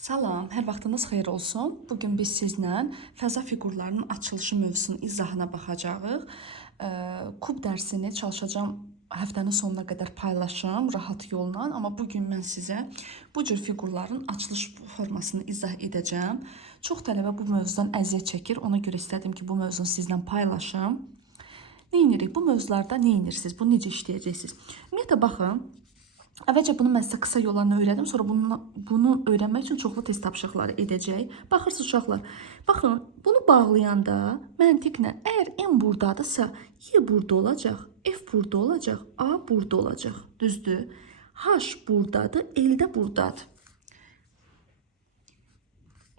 Salam, hər vaxtınız xeyir olsun. Bugün biz sizlə fəza fiqurlarının açılışı mövzusunun izahına baxacağıq. Kub dərsini çalışacağam həftənin sonuna qədər paylaşım rahat yolla, amma bugün mən sizə bu cür fiqurların açılış formasını izah edəcəm. Çox tələbə bu mövzudan əziyyət çəkir, ona görə istədim ki, bu mövzunu sizlə paylaşım. Nə edirik? Bu mövzularda nə edirsiniz? Bunu necə işləyəcəksiniz? Ümumiyyətlə baxın. Əvvəlcə bunu mən sizə qısa yollarla öyrədim, sonra bunu öyrənmək üçün çoxlu test tapşırıqları edəcək. Baxırsınız uşaqlar, baxın, bunu bağlayanda məntiqlə, əgər M buradadırsa, Y burada olacaq, F burada olacaq, A burada olacaq, düzdür? H buradadır, L də buradadır.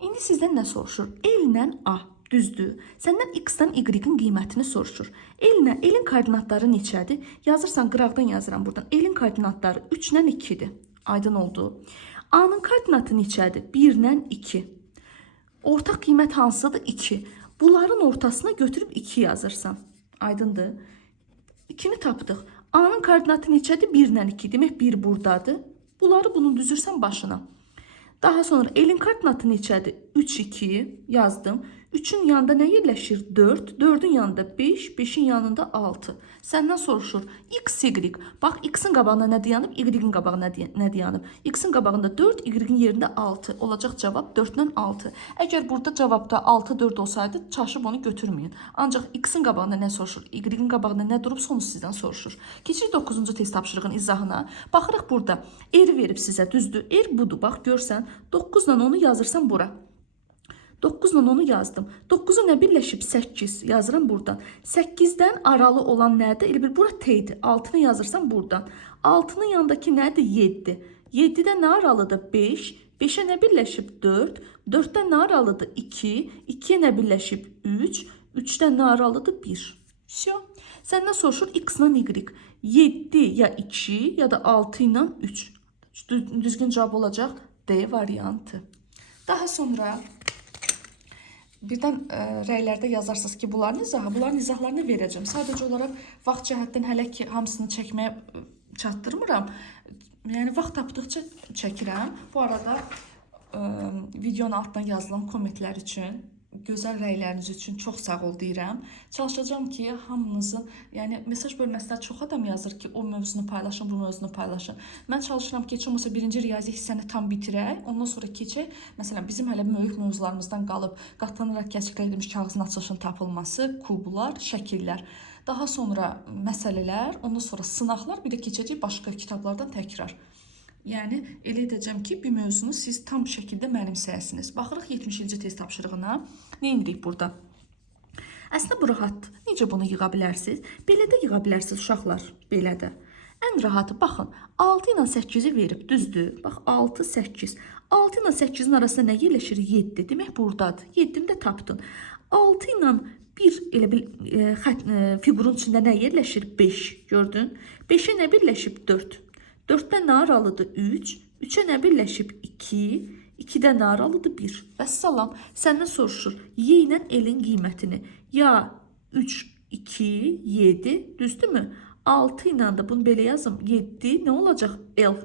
İndi sizdən nə soruşur? L ilə A, düzdür? Səndən X-dan Y-in qiymətini soruşur. L-in koordinatları neçədir? Yazırsan, qıraqdan yazıram buradan. L-in koordinatları 3 ilə 2-dir. Aydın oldu. A-nın koordinatı neçədir? 1 ilə 2. Ortaq qiymət hansıdır? 2. Bunların ortasına götürüb 2 yazırsan. Aydındır. 2-ni tapdıq. A-nın koordinatı neçədir? 1 ilə 2. Demək 1 buradadır. Bunları bunun düzürsən başına. Daha sonra L-in koordinatı neçədir? 3, 2 yazdım. 3-ün yanında nə yerləşir? 4. 4-ün yanında 5. 5-in yanında 6. Səndən soruşur. X, Y. Bax, X-in qabağında nə dayanıb? Y-in qabağında nə dayanıb? X-in qabağında 4, Y-in yerində 6. Olacaq cavab 4-dən 6. Əgər burada cavabda 6, 4 olsaydı, çaşıb onu götürməyin. Ancaq X-in qabağında nə soruşur? Y-in qabağında nə durub? Onu sizdən soruşur. Keçirik 9-cu test tapşırığın izahına. Baxırıq burada. R verib sizə, düzdür? R budur. Bax, görsən. 9 ilə onu yazırsan bura. 9 ilə onu yazdım. 9-u nə birləşib? 8 yazıram buradan. 8-dən aralı olan nədir? Elə bir bura T-dir. 6-nı yazırsan buradan. 6-nın yanındakı nədir? 7. 7-də nə aralıdır? 5. 5-ə nə birləşib? 4. 4-dən nə aralıdır? 2. 2-yə nə birləşib? 3. 3-dən nə aralıdır? 1. Всё. Səndən soruşur X ilə Y. 7 ya 2 ya da 6 ilə 3. Düzgün cavab olacaq D variantı. Daha sonra birdən rəylərdə yazarsınız ki, bunların izahlarını verəcəm. Sadəcə olaraq vaxt cəhətdən hələ ki, hamısını çəkməyə çatdırmıram. Yəni, vaxt tapdıqca çəkirəm. Bu arada videonun altdan yazılan kommentlər üçün, gözəl rəyləriniz üçün çox sağ ol deyirəm. Çalışacağım ki, hamınızın, yəni mesaj bölməsində çox adam yazır ki, o mövzunu paylaşın, bu mövzunu paylaşın. Mən çalışıram ki, heç olmasa birinci riyazi hissəni tam bitirək, ondan sonra keçək. Məsələn, bizim hələ böyük mövzularımızdan qalıb qatlanaraq kəsiklə edilmiş kağızın açılışının tapılması, kublar, şəkillər. Daha sonra məsələlər, ondan sonra sınaqlar, bir də keçəcək başqa kitablardan təkrar. Yəni, elə edəcəm ki, bir mövzunu siz tam şəkildə mənimsəyəsiniz. Baxırıq 70-ci test tapşırığına. Nə edirik burada? Əslində, bu rahat. Necə bunu yığa bilərsiniz? Belə də yığa bilərsiniz, uşaqlar. Belə də. Ən rahatı, baxın, 6 ilə 8-i verib, düzdür? Bax, 6, 8. 6 ilə 8-in arasında nə yerləşir? 7. Demək, buradadır. 7-ni də tapdın. 6 ilə bir elə bil fiqurun içində nə yerləşir? 5. Gördün? 5-ə nə birləşib? 4. 4-dən nə aralıdır? 3. 3-ə nə birləşib? 2. 2-dən nə aralıdır? 1. Vəssalam. Səndən soruşur. Y ilə L-in qiymətini. Ya 3, 2, 7. Düzdürmü? 6 ilə də bunu belə yazım. 7 nə olacaq? L.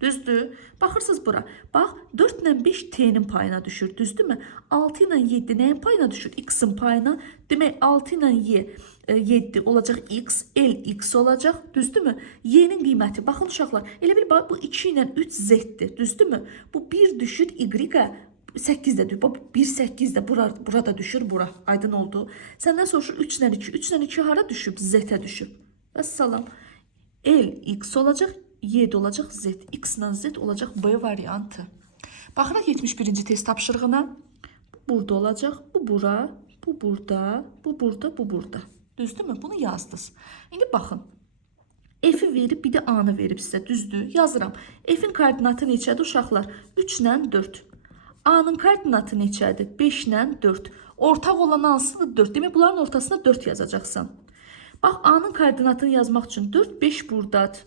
Düzdür? Baxırsınız bura. Bax, 4 ilə 5 T-nin payına düşür. Düzdürmü? 6 ilə 7 nəyin payına düşür? X-in payına. Demək, 6 ilə Y 7 olacaq X, L X olacaq. Düzdürmü? Y-nin qiyməti. Baxın uşaqlar. Elə bil, bu 2 ilə 3 Z-dir. Düzdürmü? Bu 1 düşür Y-ə. 8 də düşür. 1, 8 də burada düşür. Bura. Aydın oldu. Səndən soruşur 3 ilə 2. 3 ilə 2 hara düşüb? Z-ə düşüb. Vəssalam. L X olacaq. Y olacaq Z. X ilə Z olacaq B variantı. Baxırıq 71-ci test tapşırığına. Bu burada olacaq. Bu bura. Bu burada. Bu burada. Bu burada. Düzdürmü? Bunu yazdınız. İndi baxın. F-i verib, bir də A-nı verib sizə. Düzdür? Yazıram. F-in koordinatı neçədir uşaqlar? 3 ilə 4. A-nın koordinatı neçədir? 5 ilə 4. Ortaq olan hansıdır? 4. Demək, bunların ortasına 4 yazacaqsan. Bax, A-nın koordinatını yazmaq üçün 4, 5 buradadır.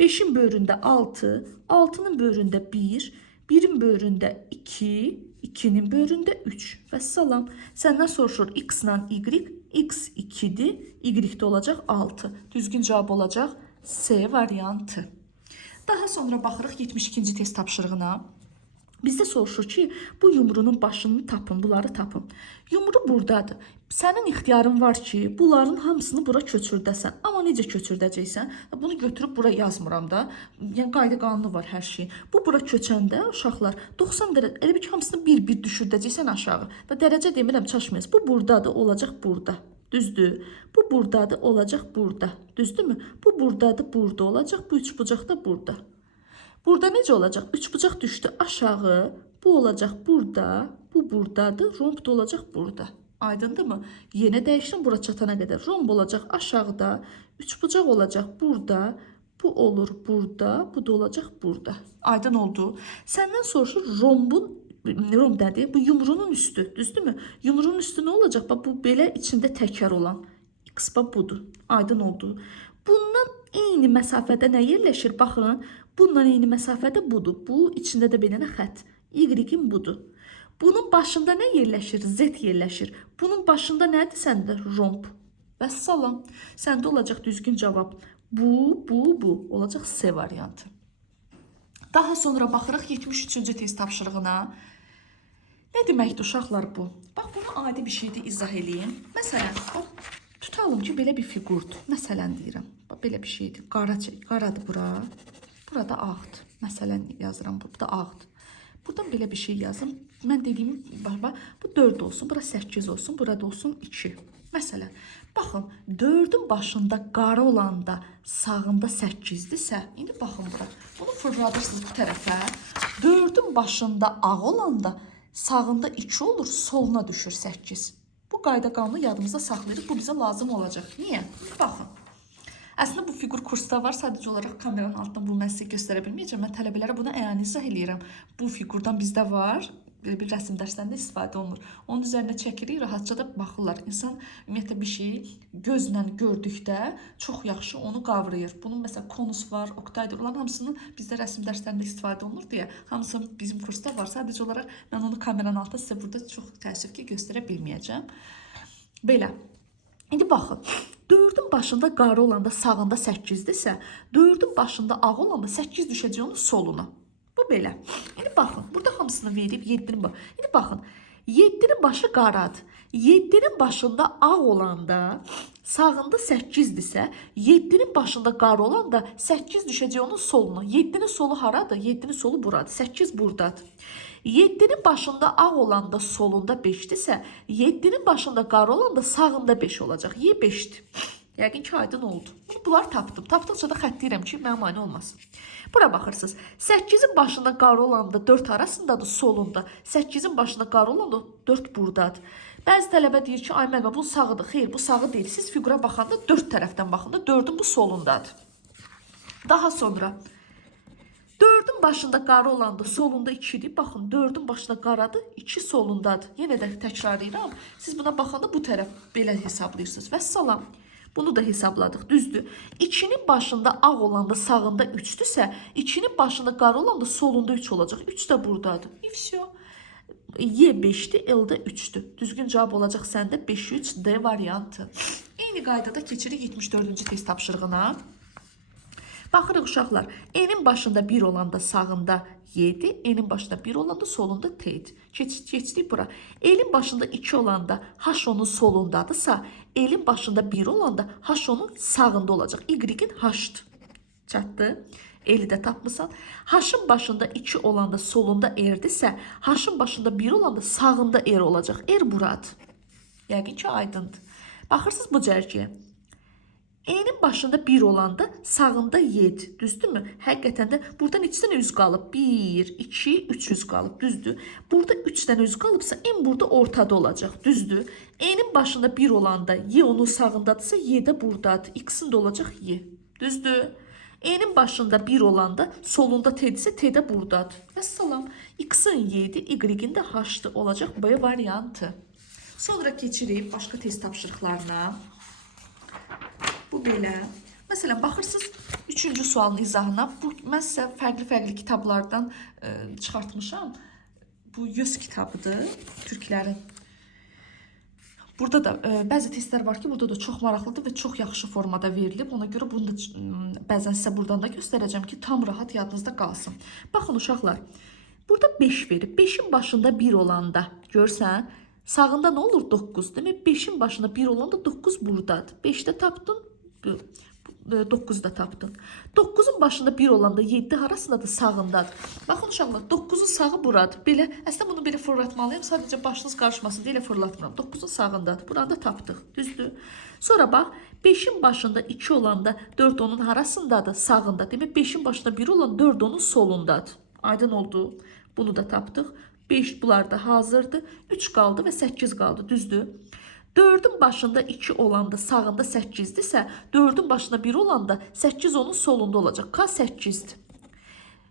5-in böyründə 6, 6-nın böyründə 1, 1-in böyründə 2, 2-nin böyründə 3. Vəssalam. Səndən soruşur X ilə Y. X 2-dir, Y-də olacaq 6. Düzgün cavab olacaq C variantı. Daha sonra baxırıq 72-ci test tapşırığına. Bizdə soruşur ki, bu yumrunun başını tapın, bunları tapın. Yumru buradadır. Sənin ixtiyarın var ki, bunların hamısını bura köçürdəsən. Amma necə köçürdəcəksən? Bunu götürüb bura yazmıram da. Yəni qayda qanunu var hər şey. Bu bura köçəndə uşaqlar 90 dərəcə elə bir ki hamısını bir-bir düşürdəcəksən aşağı. Və dərəcə demirəm, çaşmayasın. Bu buradadır, olacaq burada. Düzdür? Bu buradadır, olacaq burada. Düzdürmü? Bu buradadır, burada olacaq. Bu üçbucaq da burada. Burada necə olacaq? Üçbucaq düşdü aşağı. Bu olacaq burada. Bu buradadır. Romb da olacaq burada. Aydındırmı? Yenə dəyişdim bura çatana qədər. Romb olacaq aşağıda. Üçbucaq olacaq burada. Bu olur burada. Bu da olacaq burada. Aydın oldu. Səndən soruşur romb nədir? Bu yumrunun üstü. Düzdürmü? Yumrunun üstü nə olacaq? Bax, bu belə içində təkrar olan. X budur. Aydın oldu. Bundan eyni məsafədə nə yerləşir? Baxın. Bundan eyni məsafədə budur. Bu içində də belə xətt. Y-in budur. Bunun başında nə yerləşir? Z yerləşir. Bunun başında nədir səndə? Romb. Vəssalam. Səndə olacaq düzgün cavab. Bu. Olacaq C variantı. Daha sonra baxırıq 73-cü test tapşırığına. Nə deməkdir uşaqlar bu? Bax, bunu adi bir şeydə izah edeyim. Məsələn, tutalım ki, belə bir fiqurdur. Məsələn deyirəm. Bax, belə bir şeydir. Qaradır bura. Burada ağdır. Məsələn yazıram, burada ağdır. Buradan belə bir şey yazım. Mən dediyim, bu 4 olsun, bura 8 olsun, burada olsun 2. Məsələn, baxın, 4-ün başında qara olanda sağında 8-dirsə, indi baxın bura. Bunu fırladırsınız bu tərəfə. 4-ün başında ağ olanda sağında 2 olur, soluna düşür 8. Bu qayda qanunu yadımızda saxlayırıq. Bu bizə lazım olacaq. Niyə? Baxın. Əslində bu fiqur kursda var. Sadəcə olaraq kameranın altından bunu mən sizə göstərə bilməyəcəm. Mən tələbələrə buna əyani izah eləyirəm. Bu fiqurdan bizdə var. Bir rəsm dərslərində istifadə olunur. Onun üzərində çəkirik, rahatca da baxırlar. İnsan ümumiyyətlə bir şeyi gözlə gördükdə çox yaxşı onu qavrayır. Bunun məsələn konus var, oktaydır. Olan hamısını bizdə rəsm dərslərində istifadə olunur deyə hamısı bizim kursda var. Sadəcə olaraq mən onu kameranın altında sizə burada çox təəssüf ki, göstərə bilməyəcəm. Belə. İndi baxın. 4-ün başında qara olanda sağında 8-dirsə, 4-ün başında ağ olanda 8 düşəcək onun soluna. Bu belə. İndi baxın, burada hamısını verib 7-nin başı. İndi baxın, 7-nin başı qaradır. 7-nin başında ağ olanda sağında 8-dirsə, 7-nin başında qara olanda 8 düşəcək onun soluna. 7-nin solu haradır? 7-nin solu buradır. 8 buradadır. 7-nin başında ağ olanda solunda 5-dirsə, 7-nin başında qara olanda sağında 5 olacaq. Y 5-dir. Yəqin ki, aydın oldu. Bunları tapdım. Tapdıqca da xətləyirəm ki, mənim aynı olmasın. Bura baxırsınız. 8-in başında qara olanda 4 arasındadır, solunda. 8-in başında qara olanda 4 buradadır. Bəzi tələbə deyir ki, ay müəllimə, bu sağıdır. Xeyr, bu sağı deyil. Siz fiqura baxanda 4 tərəfdən baxında 4-ün bu solundadır. Daha sonra 4-ün başında qara olanda solunda 2-dir. Baxın, 4-ün başında qaradır, 2 solundadır. Yenə də təkrarlayıram. Siz buna baxanda bu tərəf belə hesablayırsınız. Vəssalam. Bunu da hesabladıq, düzdür. 2-nin başında ağ olanda sağında 3-dürsə, 2-nin başında qara olanda solunda 3 olacaq. 3 də buradadır. Vəssalam. Y 5-dir, L də 3-dür. Düzgün cavab olacaq səndə 5-3-D variantı. Eyni qaydada keçirik 74-cü test tapşırığına. Baxırıq uşaqlar, N'in başında 1 olanda sağında 7, N'in başında 1 olanda solunda T'dir. Keçdik bura. L'in başında 2 olanda H onun solundadırsa, L'in başında 1 olanda H onun sağında olacaq. Y'in H'dır. Çatdı. L'i də tapmısan. H'ın başında 2 olanda solunda R'dirsə, H'ın başında 1 olanda sağında R olacaq. R buradır. Yəqin ki, aydındır. Baxırsınız bu cərgiyə. N'in başında 1 olanda sağında 7, düzdürmü? Həqiqətən də buradan 2 dənə üz qalıb. 1, 2, 3 üz qalıb, düzdür. Burada 3 dənə üz qalıbsa, N burada ortada olacaq, düzdür. N'in başında 1 olanda Y onun sağındadırsa, Y də buradadır. X'in də olacaq Y, düzdür. N'in başında 1 olanda solunda T'dirsə, T də buradadır. Vəssalam. X'in Y'dir, Y'in də H'dır olacaq B variantı. Sonra keçirik başqa test tapşırıqlarına. Bu belə. Məsələn, baxırsınız 3-cü sualın izahına. Bu, mən sizə fərqli kitablardan çıxartmışam. Bu 100 kitabıdır, türklərin. Burada da bəzi testlər var ki, burada da çox maraqlıdır və çox yaxşı formada verilib. Ona görə bunu da bəzən sizə buradan da göstərəcəm ki, tam rahat yadınızda qalsın. Baxın uşaqlar, Burada 5 verib. 5'in başında 1 olanda, görsən, sağında nə olur? 9. Demək 5'in başında 1 olanda 9 buradadır. 5'də tapdın, 9'da tapdın. 9'un başında 1 olanda 7 harasındadır? Sağındadır. Baxın uşaqlar, 9'un sağı buradır. Belə, əslində bunu belə fırlatmalıyım. Sadəcə başınız qarışmasın deyə fırlatmıram. 9'un sağındadır. Burada tapdıq. Düzdür? Sonra bax, 5'in başında 2 olanda 4 onun harasındadır? Sağında. Demək 5'in başında 1 olan 4 onun solundadır. Aydın oldu. Bunu da tapdıq. 5 bunlar da hazırdır. 3 qaldı və 8 qaldı. Düzdür? 4'ün başında 2 olanda sağında 8'dirsə, 4'ün başında 1 olanda 8 onun solunda olacaq. K 8'dir.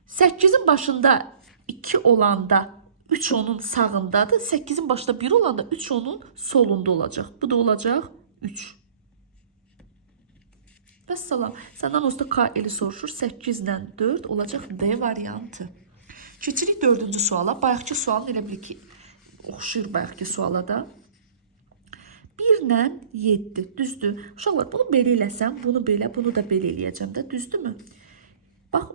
8'in başında 2 olanda 3 onun sağındadır. 8'in başında 1 olanda 3 onun solunda olacaq. Bu da olacaq 3. Vəssalam. Səndən usta K eli soruşur. 8 ilə 4 olacaq D variantı. Keçirik 4-cü suala. Bayaqki sualın elə bil ki, oxşuyur bayaqki suala da. 1 ilə 7, düzdür? Uşaqlar, bunu belə eləsəm, bunu belə, bunu da belə eləyəcəm də, düzdürmü? Bax,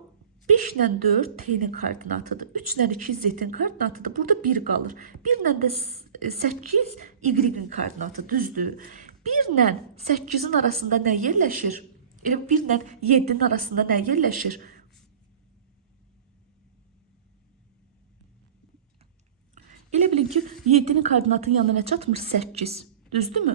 5 ilə 4 T'nin koordinatıdır. 3 ilə 2 Z'nin koordinatıdır. Burada 1 qalır. 1 ilə də 8 Y'nin koordinatı, düzdür? 1 ilə 8'in arasında nə yerləşir? Elə 1 ilə 7'nin arasında nə yerləşir? Elə bilin ki, 7'nin koordinatının yanına nə çatmır? 8. Düzdürmü?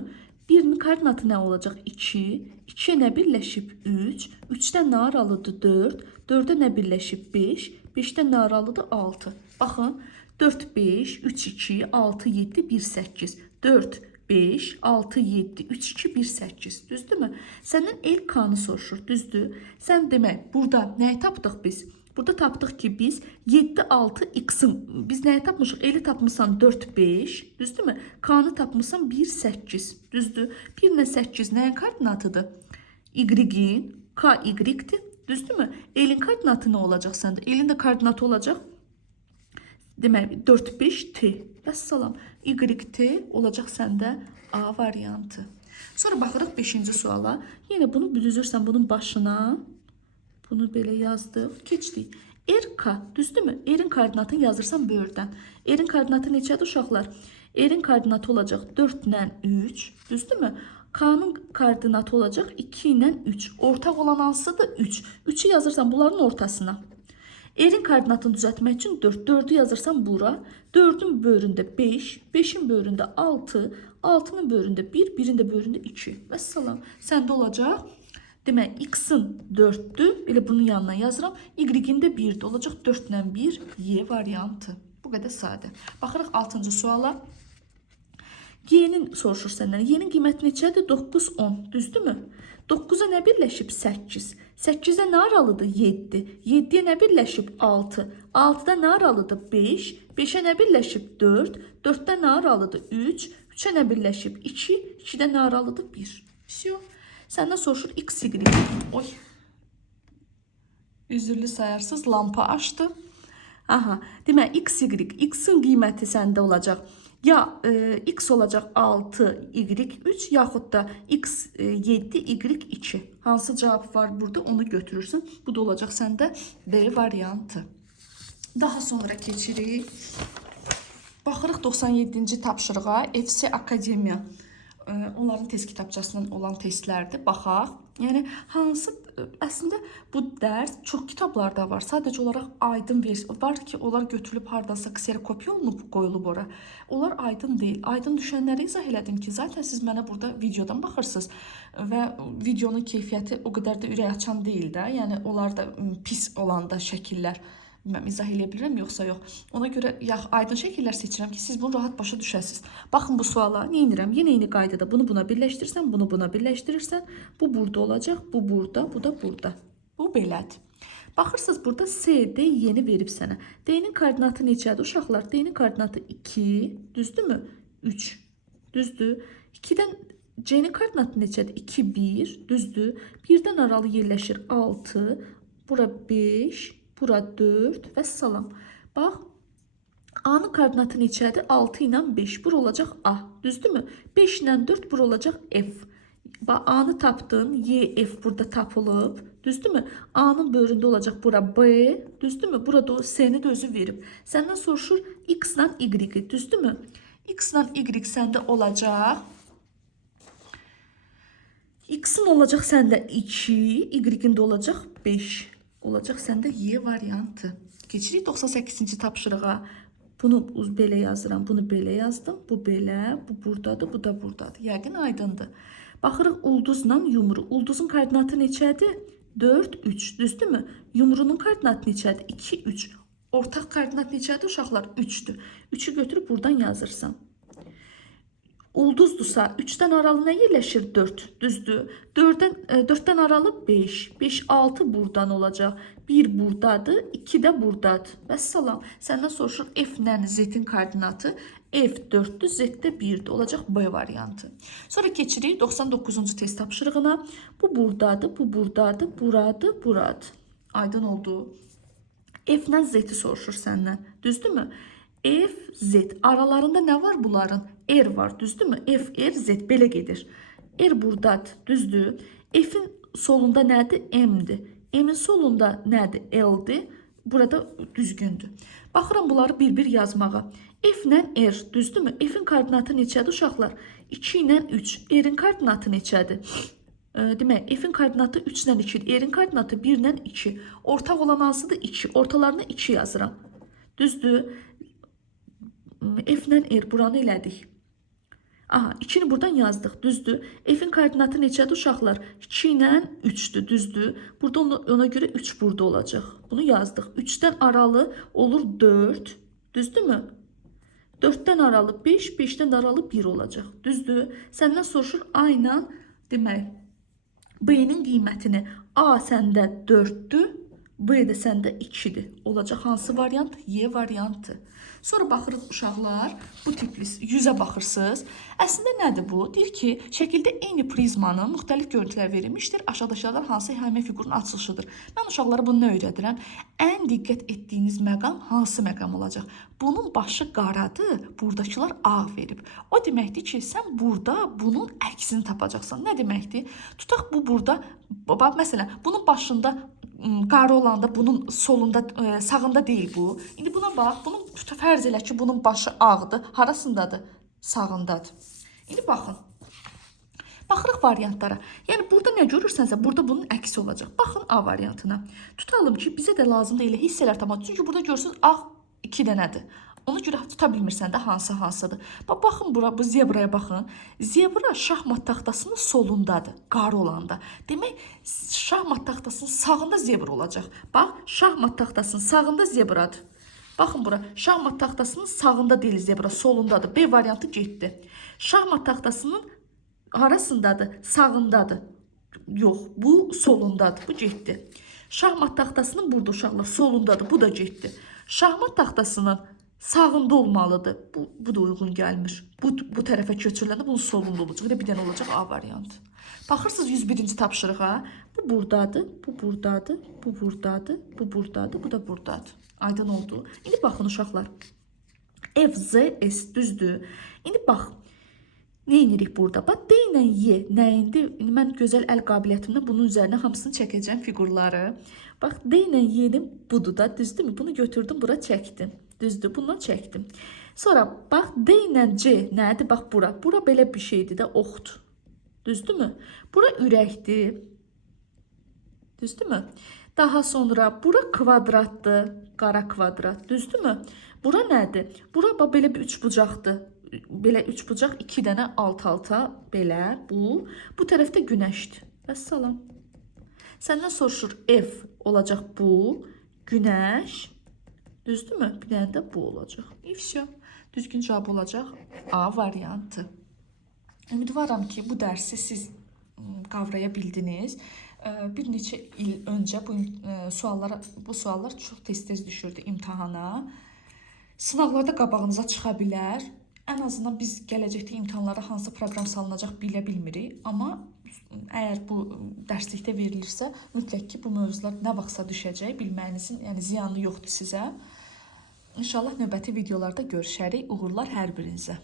1'nin koordinatı nə olacaq? 2. 2'ye nə birləşib? 3. 3'dən nə aralıdır? 4. 4'ə nə birləşib? 5. 5'dən nə aralıdır? 6. Baxın. 4, 5, 3, 2, 6, 7, 1, 8. 4, 5, 6, 7, 3, 2, 1, 8. Düzdürmü? Səndən el K'nı soruşur. Düzdür? Sən demək, burada nəyi tapdıq biz? Burada tapdıq ki, biz 7, 6, x'ın, biz nəyi tapmışıq? Eli tapmışsan 4, 5, düzdürmü? K'nı tapmışsan 1, 8, düzdür? 1 ilə 8 nəyin koordinatıdır? Y'in, K, Y'dir, düzdürmü? Elin koordinatı nə olacaq səndə? Elin də koordinatı olacaq. Demək, 4, 5, T. Vəssalam. Y, olacaq səndə A variantı. Sonra baxırıq 5-ci suala. Yenə bunu düzürsən bunun başına. Bunu belə yazdıq. Keçdik. RK, düzdürmü? R'in koordinatını yazırsan böyürdən. R'in koordinatı neçədir uşaqlar? R'in koordinatı olacaq 4 ilə 3, düzdürmü? K'nın koordinatı olacaq 2 ilə 3. Ortaq olan hansıdır? 3. 3'ü yazırsan bunların ortasına. R'in koordinatını düzəltmək üçün 4. 4'ü yazırsan bura. 4'ün böyründə 5, 5'in böyründə 6, 6'nın böyründə 1, 1'in də böyründə 2. Vəssalam. Səndə olacaq. Demək, x'ın 4'dür. Elə bunun yanına yazıram. Y'in də 1'dir. Olacaq 4 ilə 1 Y variantı. Bu qədər sadə. Baxırıq 6-cı suala. Y'nin soruşur səndən. Y'nin qiyməti neçədir? 9, 10. Düzdürmü? 9'a nə birləşib? 8. 8'ə nə aralıdır? 7. 7'yə nə birləşib? 6. 6'da nə aralıdır? 5. 5'ə nə birləşib? 4. 4'də nə aralıdır? 3. 3'ə nə birləşib? 2. 2'də nə aralıdır? 1. Всё. Səndən soruşur X, Y. Oy. Üzürlü sayarsız lampa açdı. Aha. Demək, X, Y. X'in qiyməti səndə olacaq. Ya X olacaq 6, Y 3, yaxud da X 7, Y 2. Hansı cavab var burada onu götürürsün. Bu da olacaq səndə B variantı. Daha sonra keçirik. Baxırıq 97-ci tapşırığa. FC Akademiya. Onların test kitabçasından olan testlərdir. Baxaq. Yəni hansı əslində bu dərs çox kitablarda var. Sadəcə olaraq aydın versiya var ki, onlar götürülüb hardansa kserokopiya olunub qoyulub ora. Onlar aydın deyil. Aydın düşənləri izah elədim ki, zaten siz mənə burada videodan baxırsınız və videonun keyfiyyəti o qədər də ürək açan deyil də. Yəni onlar da pis olanda şəkillər bilməm, izah eləyə bilirəm, yoxsa yox. Ona görə aydın şəkillər seçirəm ki, siz bunu rahat başa düşəsiniz. Baxın bu suala, nə edirəm? Yenə eyni qaydada bunu buna birləşdirsən, bunu buna birləşdirirsən. Bu burada olacaq, bu burada, bu da burada. Bu belədir. Baxırsınız, burada C, D yeni verib sənə. D-nin koordinatı neçədir uşaqlar? D-nin koordinatı 2, düzdürmü? 3, düzdür. 2-dən C-nin koordinatı neçədir? 2, 1, düzdür. 1-dən aralı yerləşir 6, bura 5, bura 4 və salam. Bax, A'nın koordinatı neçədir? 6 ilə 5. Bura olacaq A. Düzdürmü? 5 ilə 4 bura olacaq F. A-nı tapdın, Y, F burada tapılıb, düzdürmü? A-nın bölündə olacaq bura B, düzdürmü? Burada o S-ni də özü verib. Səndən soruşur X ilə Y-i, düzdürmü? X ilə Y səndə olacaq. X-in olacaq səndə 2, Y-in də olacaq 5. Olacaq səndə Y variantı. Keçirik 98-ci tapşırığa. Bunu belə yazıram, bunu belə yazdım. Bu belə, bu buradadır, bu da buradadır. Yəqin aydındır. Baxırıq ulduzla yumru. Ulduzun koordinatı neçədir? 4, 3. Düzdürmü? Yumrunun koordinatı neçədir? 2, 3. Ortaq koordinat neçədir uşaqlar? 3'dür. 3'ü götürüb buradan yazırsan. Ulduzdursa 3'dən aralı nə yerləşir? 4. Düzdür. 4'dən aralı 5. 5, 6 buradan olacaq. 1 buradadır, 2 də buradadır. Vəssalam. Səndən soruşur F-lə Z-in koordinatı. F 4'dür, Z də 1'dir. Olacaq B variantı. Sonra keçirik 99-cu test tapşırığına. Bu buradadır, bu buradadır, buradır, buradır. Aydın oldu. F-lə Z-i soruşur səndən. Düzdürmü? F, Z. Aralarında nə var bunların? R var, düzdürmü? F, R, Z belə gedir. R buradadır, düzdür. F'in solunda nədir? M-dir. M'in solunda nədir? L-dir. Burada düzgündür. Baxıram bunları bir-bir yazmağa. F ilə R, düzdürmü? F'in koordinatı neçədir uşaqlar? 2 ilə 3. R'in koordinatı neçədir? Demək, F'in koordinatı 3 ilə 2'dir. R'in koordinatı 1 ilə 2. Ortaq olan hansıdır? 2. Ortalarına 2 yazıram. Düzdür. F ilə R buranı elədik. Aha, 2'ni buradan yazdıq, düzdür. F'in koordinatı neçədir uşaqlar? 2 ilə 3'dür, düzdür. Burada ona görə 3 burada olacaq. Bunu yazdıq. 3'dən aralı olur 4, düzdürmü? 4'dən aralı 5, 5'dən aralı 1 olacaq, düzdür. Səndən soruşur A ilə, demək, B'nin qiymətini. A səndə 4'dür, B də səndə 2'dir. Olacaq hansı variant? Y variantı. Sonra baxırıq uşaqlar, bu tipli 100'ə baxırsınız. Əslində nədir bu? Deyir ki, şəkildə eyni prizmanın müxtəlif görüntülər verilmişdir. Aşağıdakılardan hansı həmin figurun açılışıdır? Mən uşaqlara bunu nə öyrədirəm? Ən diqqət etdiyiniz məqam hansı məqam olacaq? Bunun başı qaradır, buradakılar ağ verib. O deməkdir ki, sən burada bunun əksini tapacaqsan. Nə deməkdir? Tutaq bu burada, məsələn, bunun başında qarı olanda bunun solunda, sağında deyil bu. İndi buna bax, bunun fərz elə ki, bunun başı ağdır. Harasındadır? Sağındadır. İndi baxın. Baxırıq variantlara. Yəni burada nə görürsənsə, burada bunun əksi olacaq. Baxın A variantına. Tutalım ki, bizə də lazımdır elə hissələr tapmaq. Çünki burada görürsünüz ağ 2 dənədir. Ona görə tuta bilmirsən də hansıdır. Baxın bura, bu zebraya baxın. Zebra şahmat taxtasının solundadır, qarı olanda. Demək, şahmat taxtasının sağında zebra olacaq. Bax, şahmat taxtasının sağında zebradır. Baxın bura, şahmat taxtasının sağında deyil zebra, solundadır. B variantı getdi. Şahmat taxtasının harasındadır? Sağındadır. Yox, bu solundadır, bu getdi. Şahmat taxtasının burada uşaqlar solundadır, bu da getdi. Şahmat taxtasının sağında olmalıdır. Bu da uyğun gəlmir. Bu tərəfə köçürüləndə bunun solunda olacaq. Bir dənə olacaq A variantı. Baxırsınız 101-ci tapşırığa. Bu buradadır, bu buradadır, bu buradadır, bu buradadır, bu da buradadır. Aydın oldu. İndi baxın uşaqlar. F, Z, S düzdür. İndi bax. Nə edirik burada? Bax, D ilə Y nəyindi? İndi mən gözəl əl qabiliyyətimlə bunun üzərinə hamısını çəkəcəm figurları. Bax, D ilə Y-nin budur da, düzdürmü? Bunu götürdüm, bura çəkdim. Düzdür, bundan çəkdim. Sonra bax, D ilə C nədir? Bax, bura. Bura belə bir şeydir də, oxdur. Düzdürmü? Bura ürəkdir. Düzdürmü? Daha sonra bura kvadratdır. Qara kvadrat. Düzdürmü? Bura nədir? Bura bax, belə bir üçbucaqdır. Belə üçbucaq 2 dənə alt-alta belə bu. Bu tərəfdə günəşdir. Vəssalam. Səndən soruşur F olacaq bu. Günəş. Düzdürmü? Bir dənə də bu olacaq. İfşo. Düzgün cavab olacaq A variantı. Ümidvaram ki, bu dərsi siz qavraya bildiniz. Bir neçə il öncə bu suallar çox tez-tez düşürdü imtahana. Sınavlarda qabağınıza çıxa bilər. Ən azından biz gələcəkdə imtahanlara hansı proqram salınacaq bilə bilmirik. Amma əgər bu dərslikdə verilirsə, mütləq ki, bu mövzular nə vaxtsa düşəcək, bilməyinizin ziyanı yoxdur sizə. İnşallah növbəti videolarda görüşərik. Uğurlar hər birinizə.